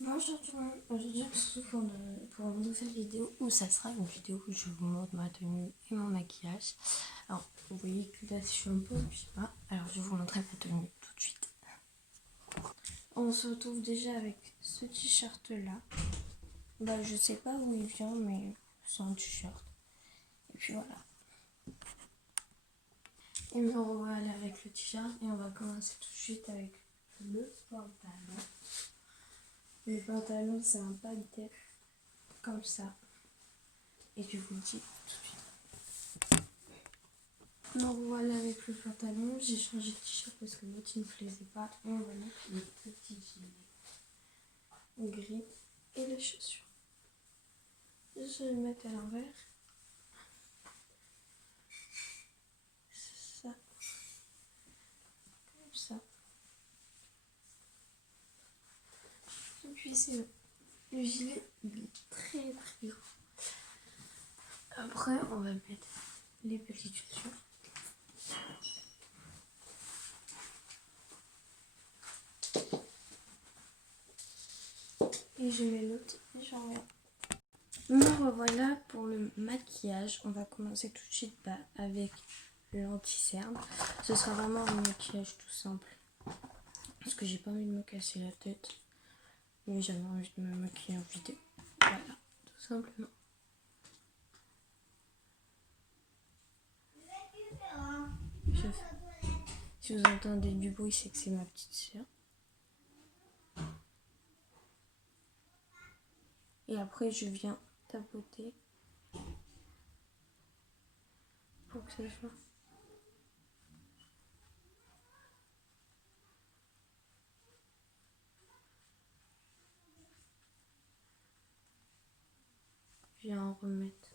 Bonjour tout le monde, aujourd'hui on se retrouve pour une nouvelle vidéo où ça sera une vidéo où je vous montre ma tenue et mon maquillage. Alors vous voyez que là je suis un peu en pyjama, alors je vais vous montrer ma tenue tout de suite. On se retrouve déjà avec ce t-shirt là. Bah je sais pas où il vient mais c'est un t-shirt. Et puis voilà. Et me revoilà avec le t-shirt et on va commencer tout de suite avec le pantalon. Le pantalon c'est un pack def comme ça. Et je vous le dis tout de suite. Me revoilà avec le pantalon. J'ai changé de t-shirt parce que l'autre il ne me plaisait pas. Et on va mettre le petit gilet gris et les chaussures. Je vais le mettre à l'envers. Ça. Comme ça. Et puis c'est bon. Le gilet il est très très grand. Après on va mettre les petites chaussures. Et je mets l'autre et j'en reviens. Me revoilà pour le maquillage. On va commencer tout de suite avec l'anti-cerne. Ce sera vraiment un maquillage tout simple. Parce que j'ai pas envie de me casser la tête. Mais j'avais envie de me maquiller en vidéo. Voilà, tout simplement. Si vous entendez du bruit, c'est que c'est ma petite sœur. Et après, je viens tapoter pour que ça soit. Je viens en remettre.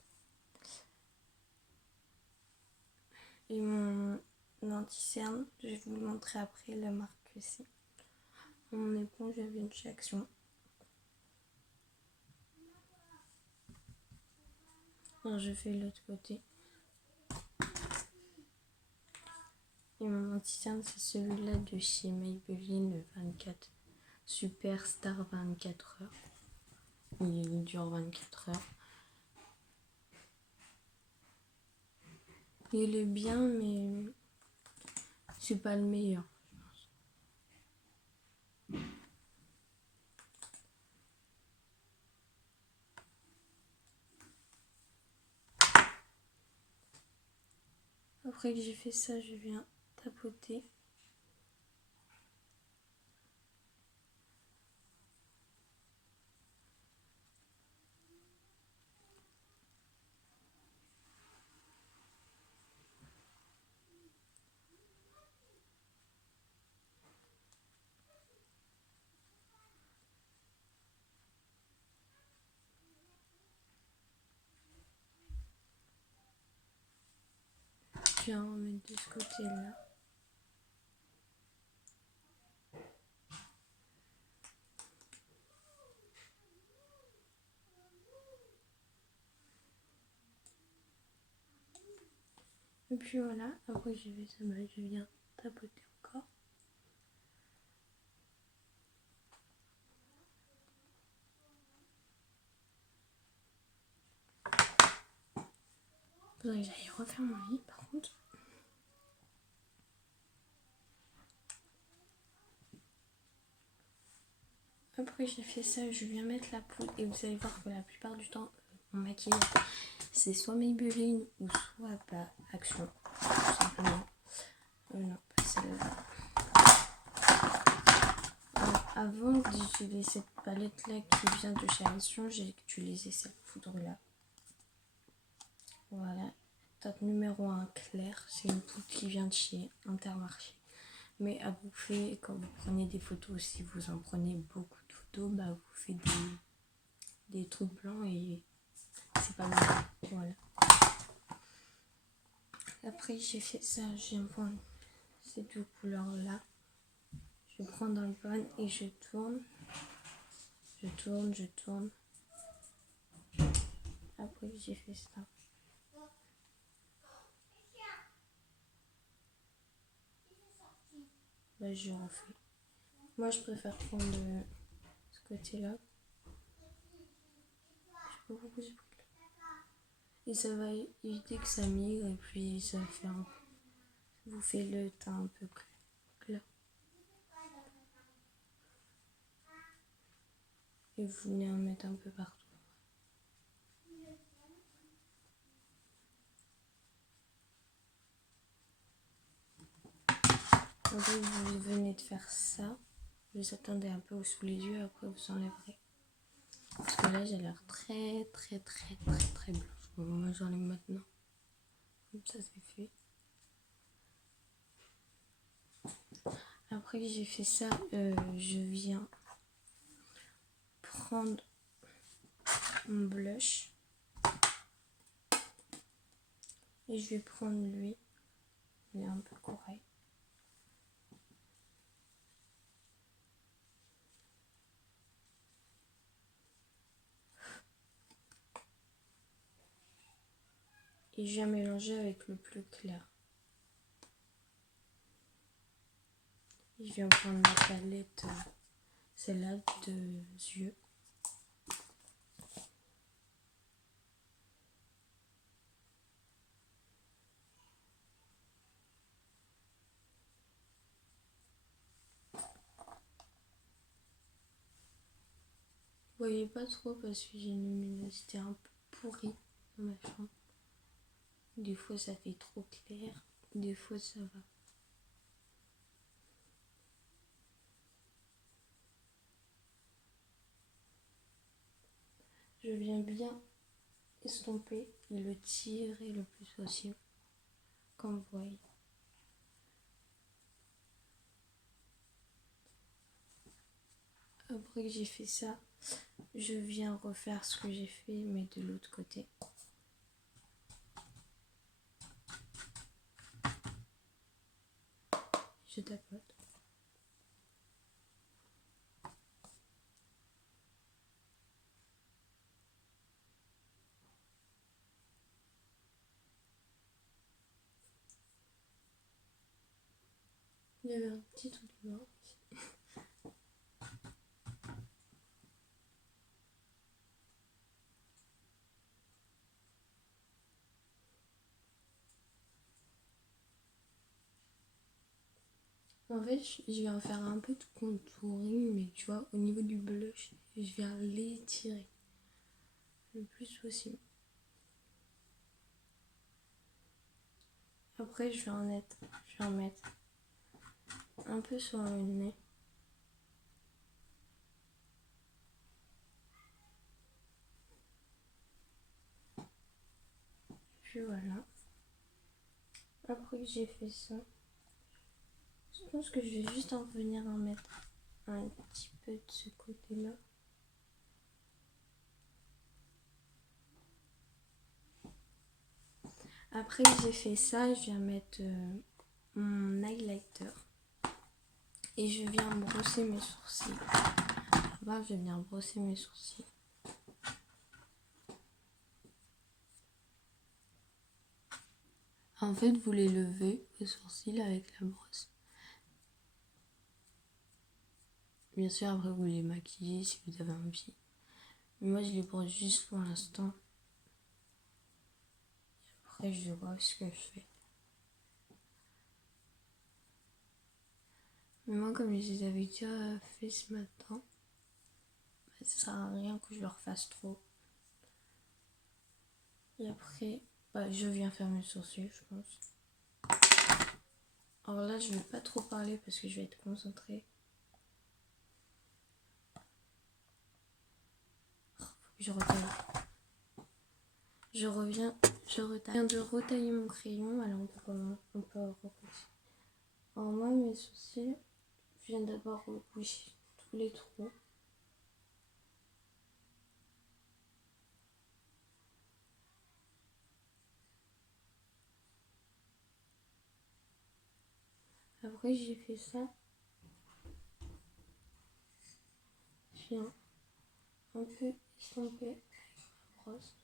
Et mon anti-cerne, je vais vous le montrer après la marque que c'est. Mon éponge, j'avais une chez Action. Alors, je fais l'autre côté. Et mon anti-cerne, c'est celui-là de chez Maybelline, le 24 Superstar 24 heures. Il dure 24 heures. Il est bien, mais c'est pas le meilleur, je pense. Après que j'ai fait ça, je viens tapoter. Je viens remettre de ce côté-là. Et puis voilà, après j'ai fait ça, je viens tapoter encore. Faudrait que j'aille refaire mon lit par contre. Après j'ai fait ça, je viens mettre la poudre et vous allez voir que la plupart du temps, mon maquillage c'est soit Maybelline ou soit Action, tout simplement. Non, pas celle-là. Avant d'utiliser cette palette là qui vient de chez Action, j'ai utilisé cette poudre là. Voilà. Top numéro 1 clair, c'est une poudre qui vient de chez Intermarché. Mais à bouffer, quand vous prenez des photos, si vous en prenez beaucoup de photos, vous faites des trucs blancs et c'est pas bon. Voilà. Après j'ai fait ça, j'ai prendre ces deux couleurs là. Je prends dans le pan et je tourne. Je tourne, je tourne. Après j'ai fait ça. Je refais. Moi je préfère prendre ce côté-là. Je sais pas pourquoi j'ai pris là. Et ça va éviter que ça migre et puis ça va faire vous fait le teint un peu clair. Et vous venez en mettre un peu partout. Après, vous venez de faire ça. Vous attendez un peu sous les yeux, après vous enlèverez. Parce que là, j'ai l'air très blanche. Bon, moi, j'enlève maintenant. Comme ça, c'est fait. Après que j'ai fait ça, je viens prendre mon blush. Et je vais prendre lui. Il est un peu corail. Et je viens mélanger avec le plus clair. Et je viens prendre ma palette, celle-là de yeux. Vous voyez pas trop parce que j'ai une luminosité un peu pourrie dans ma chambre. Des fois ça fait trop clair, des fois ça va. Je viens bien estomper et le tirer le plus possible, comme vous voyez. Après que j'ai fait ça, je viens refaire ce que j'ai fait mais de l'autre côté. Je tapote. Il y avait un petit truc blanc ici. En fait, je vais en faire un peu de contouring, mais tu vois, au niveau du blush, je viens l'étirer le plus possible. Après, je vais en mettre un peu sur le nez. Puis voilà. Après que j'ai fait ça, je pense que je vais juste en venir en mettre un petit peu de ce côté-là. Après que j'ai fait ça, je viens mettre mon highlighter. Et je viens brosser mes sourcils. Là, je viens brosser mes sourcils. En fait, vous les levez, vos sourcils, avec la brosse. Bien sûr, après, vous les maquillez si vous avez envie. Mais moi, je les brosse juste pour l'instant. Après, je vois ce que je fais. Mais moi, comme je les avais déjà fait ce matin, ça sert à rien que je le refasse trop. Et après, je viens faire mes sourcils, je pense. Alors là, je vais pas trop parler parce que je vais être concentrée. Je retaille. Je reviens de retailler mon crayon, alors on peut recouper. Alors moi, mes sourcils, je viens d'abord reboucher tous les trous. Après, j'ai fait ça. Je viens un peu estomper avec ma brosse.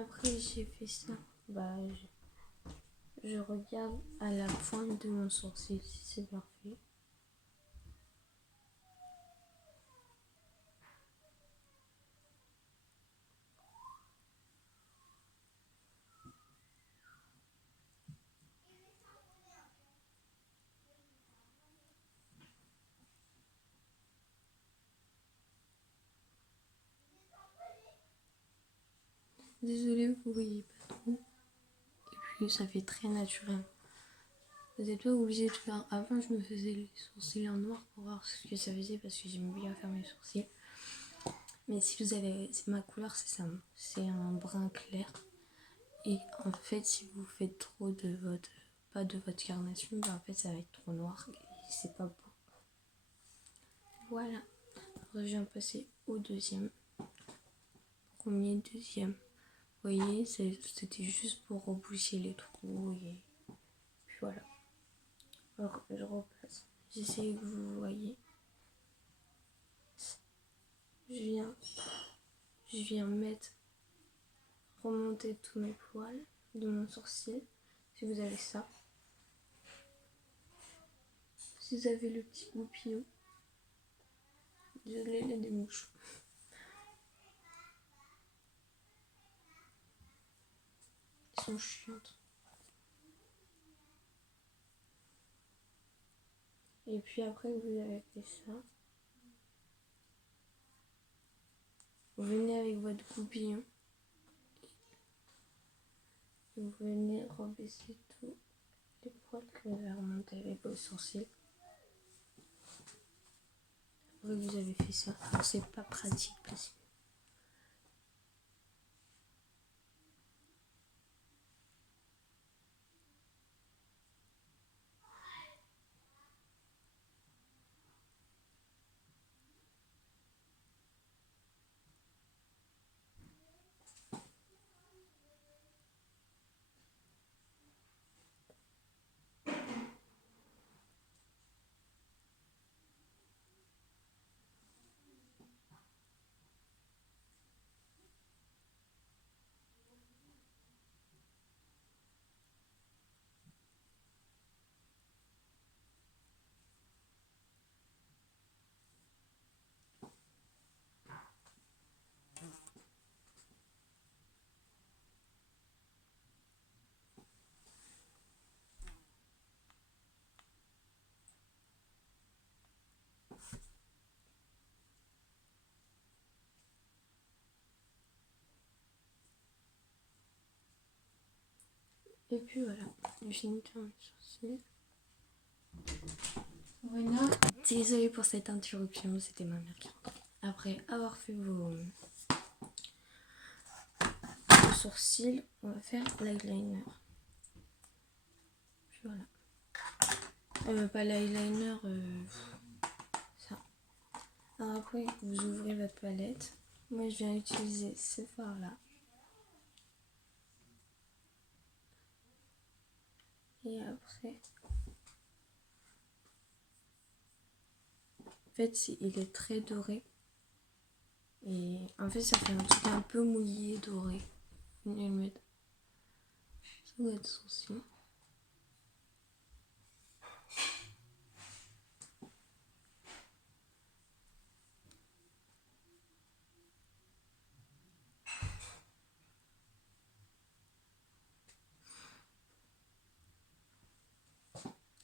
Après j'ai fait ça, bah je regarde à la pointe de mon sourcil si c'est bien fait. Désolée, vous voyez pas trop. Et puis ça fait très naturel. Vous n'êtes pas obligé de faire. Avant, je me faisais les sourcils en noir pour voir ce que ça faisait parce que j'aime bien faire mes sourcils. Mais si vous avez. Ma couleur, c'est ça. C'est un brun clair. Et en fait, si vous faites trop de votre. Pas de votre carnation, bah en fait, ça va être trop noir. Et c'est pas beau. Voilà. Après, je viens passer au deuxième. Premier, deuxième. Vous voyez, c'était juste pour reboucher les trous. Et puis voilà. Alors, je repasse. J'essaie que vous voyez. Je viens remonter tous mes poils de mon sourcil. Si vous avez ça. Si vous avez le petit goupillon. Désolée, il y a des mouches. Ils sont chiantes. Et puis après que vous avez fait ça, vous venez avec votre goupillon. Et vous venez rebaisser tous les poils que vous avez remontés avec vos sourcils. Après que vous avez fait ça, c'est pas pratique parce que et puis voilà, j'ai fini de faire mes sourcils. Voilà. Désolée pour cette interruption, c'était ma mère qui rentrait. Après avoir fait vos sourcils, on va faire l'eyeliner. Puis voilà. Pas l'eyeliner, ça. Alors après, vous ouvrez votre palette. Moi, je viens utiliser ce fard-là. Et après, en fait, il est très doré. Et en fait, ça fait un truc un peu mouillé, doré. Venez le mettre sous votre sourcil.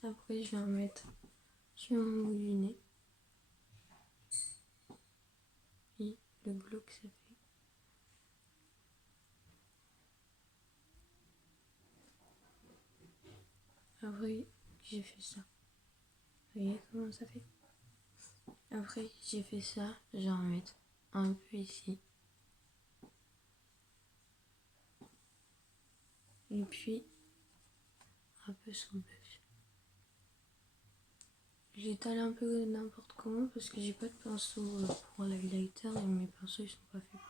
Après, je vais en mettre sur mon bout du nez. Et le glow que ça fait. Après, j'ai fait ça. Vous voyez comment ça fait? Après, j'ai fait ça. Je vais en mettre un peu ici. Et puis, un peu sur le blush. J'étale un peu n'importe comment parce que j'ai pas de pinceau pour l'highlighter et mes pinceaux ils sont pas faits pour.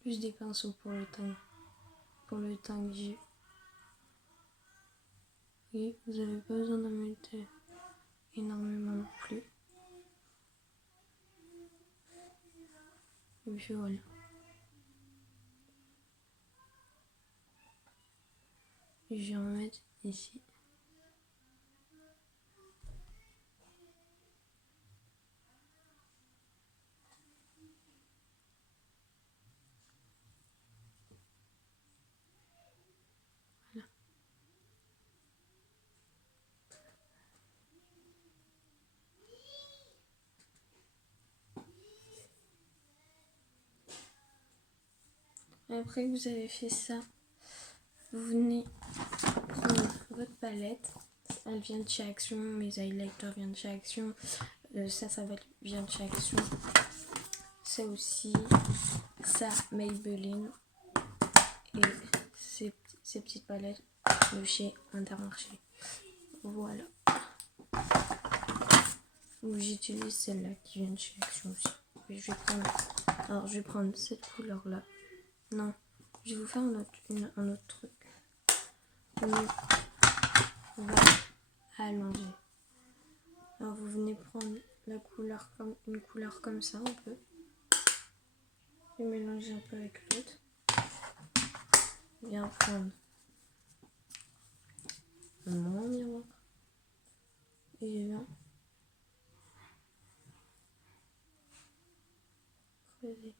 Plus des pinceaux pour le teint. Pour le teint que j'ai. Oui, vous avez pas besoin d'en mettre énormément non plus. Et puis voilà. Je vais en mettre ici. Voilà. Après que vous avez fait ça, vous venez prendre votre palette. Elle vient de chez Action, mes highlighters viennent de chez Action. Ça vient de chez Action. Ça aussi, ça Maybelline. Et ces petites palettes de chez Intermarché. Voilà. J'utilise celle-là qui vient de chez Action aussi. Et je vais prendre cette couleur-là. Non, je vais vous faire un autre truc. On va allonger. Alors vous venez prendre une couleur comme ça un peu. Et mélanger un peu avec l'autre. Bien prendre mon miroir. Et je viens creuser.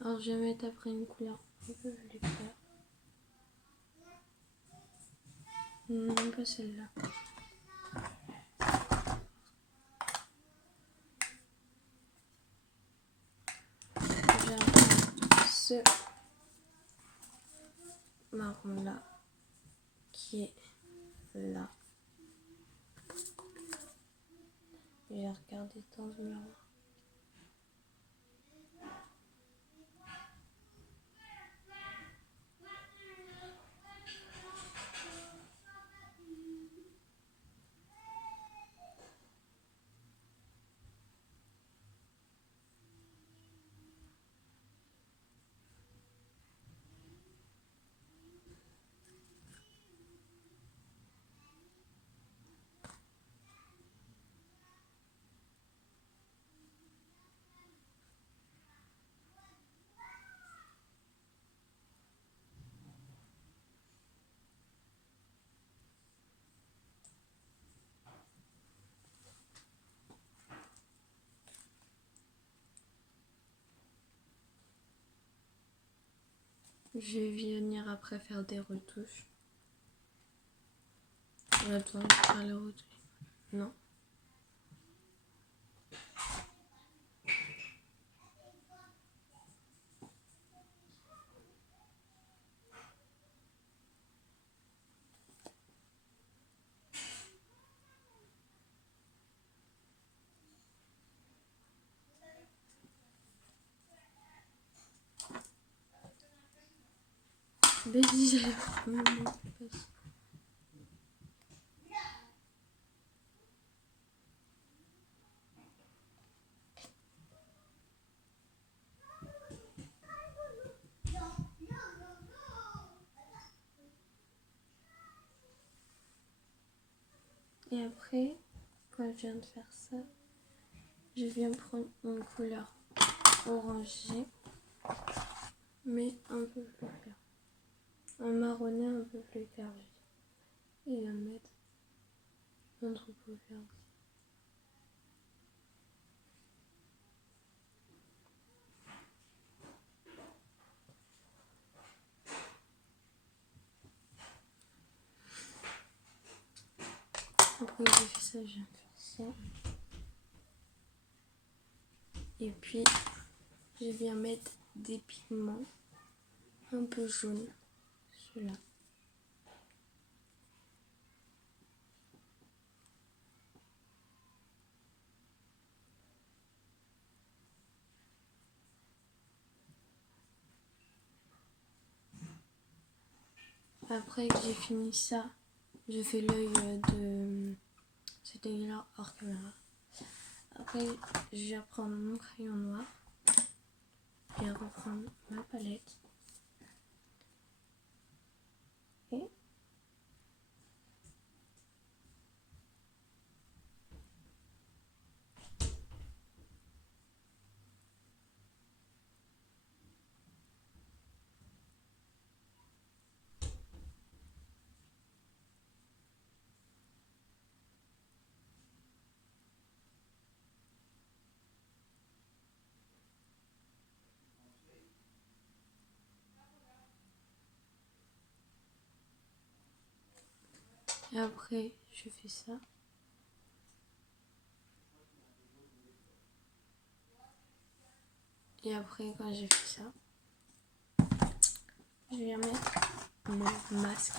Alors je vais mettre après une couleur un peu plus claire. Non, pas celle-là. Je vais prendre ce marron-là qui est là. Je vais regarder dans le miroir. Je vais venir après faire des retouches. Attends, faire les retouches. Non. Ben, j'allais prendre. Et après, quand je viens de faire ça, je viens prendre une couleur orangée, mais un peu plus clair. Un marronné un peu plus clair. Et la mettre entre paupières. Après que j'ai fait ça, je viens de faire ça. Et puis, je viens mettre des pigments un peu jaunes. Ceux-là. Après que j'ai fini ça, je fais l'œil de C'était là hors caméra. Après, je vais reprendre mon crayon noir et reprendre ma palette. Et après, je fais ça. Et après, quand j'ai fait ça, je vais mettre mon masque.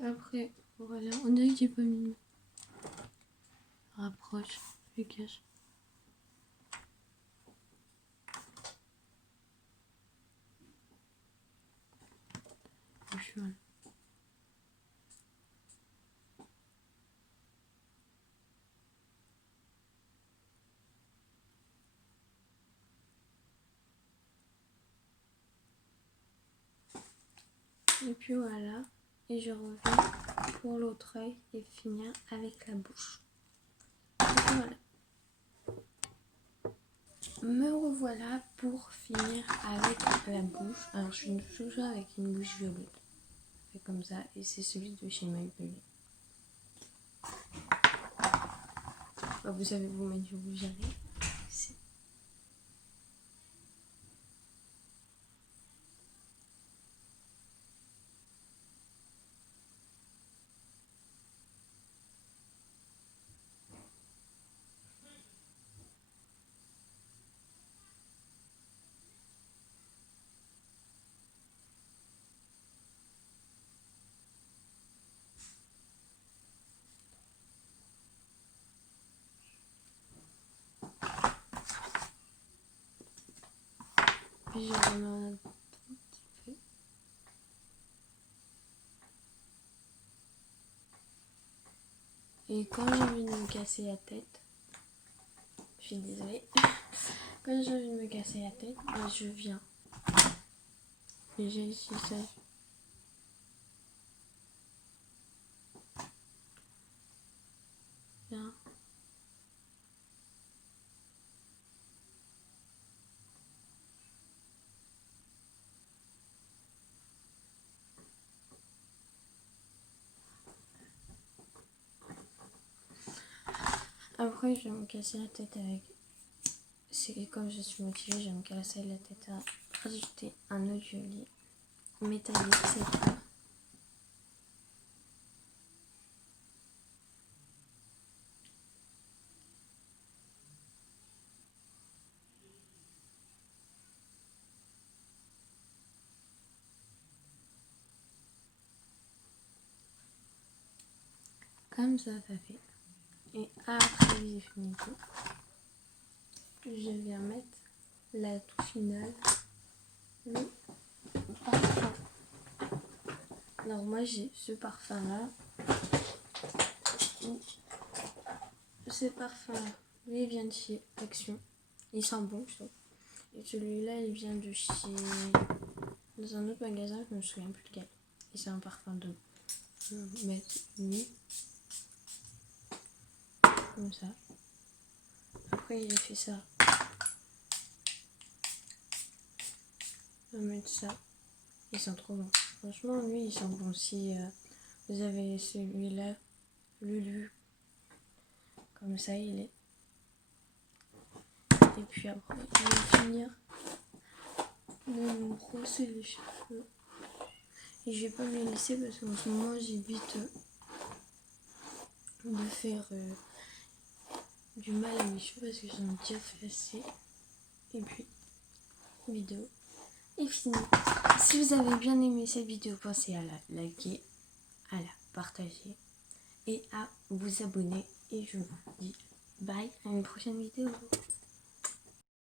Après, voilà, on dirait que j'ai pas mis. Rapproche, je cache. Voilà. Et puis voilà, et je reviens pour l'autre œil et finir avec la bouche. Et voilà. Me revoilà pour finir avec la bouche. Alors je suis toujours avec une bouche violette. C'est comme ça, et c'est celui de chez Maybelline. Vous savez vous mettre où vous allez. Puis je remets un tout petit peu. Et quand j'ai envie de me casser la tête, je suis désolée. Quand j'ai envie de me casser la tête, je viens. Et j'ai ici ça. Bien. Après, je vais me casser la tête avec. C'est comme je suis motivée, je vais me casser la tête à rajouter un autre joli métallique cette fois. Comme ça fait. Et après j'ai fini tout, je viens mettre la touche finale, le parfum. Alors moi j'ai ce parfum là. Ce parfum là, lui il vient de chez Action. Il sent bon je trouve. Et celui-là il vient de chez. Dans un autre magasin, je me souviens plus lequel. Et c'est un parfum de mettre nuit. Comme ça. Après j'ai fait ça. Je vais mettre ça. Ils sont trop bons. Franchement, lui, ils sont bons. Si vous avez celui-là, Lulu, comme ça, il est. Et puis après, je vais finir de me brosser les cheveux. Et je vais pas me les laisser parce qu'en ce moment, j'évite de faire du mal à mes cheveux parce que j'en ai déjà fait assez. Et puis, vidéo est finie. Si vous avez bien aimé cette vidéo, pensez à la liker, à la partager et à vous abonner. Et je vous dis bye à une prochaine vidéo.